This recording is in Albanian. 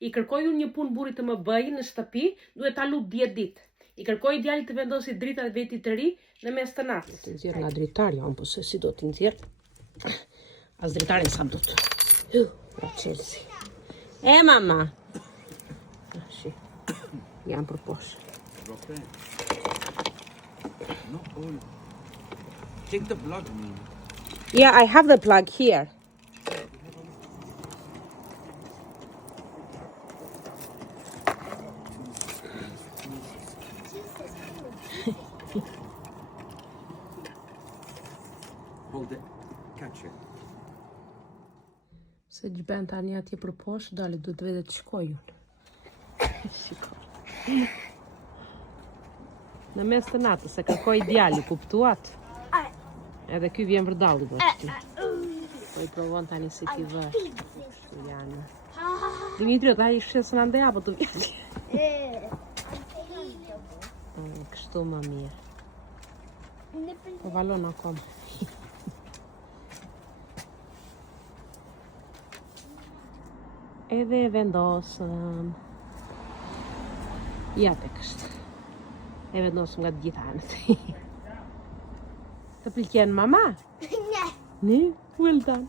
I kërkoj unë një punë burrit të më bëjë në shtëpi, duhet ta lut 10 ditë. I kërkoj djalit të vendosi dritat e vetit të ri në mes të natës. Të nxjerr nga dritarja, po se si do t'i nxjerr? As dritarin sa do të. Pra Chelsea. Mama. Shi. Jam për poshtë. No, take the plug. Yeah, I have the plug here. Hold it. Catch it. Se gjben tani atje për poshtë, dali du të vede të shkoj unë. Shiko. Në mes të natës, se kërkoj djali, kuptuat? Edhe ky vjen vërdalli bashkë. Po i provon tani si ti vësh. Kështu janë. Dimitri, ta i shesë në ndeja, po të vjen. Kështu më mirë. Po valon akoma. Edhe vendosëm. Ja të kështë. E vendosëm nga të gjitha anët. Të pëlqen mama? Ne. Well done.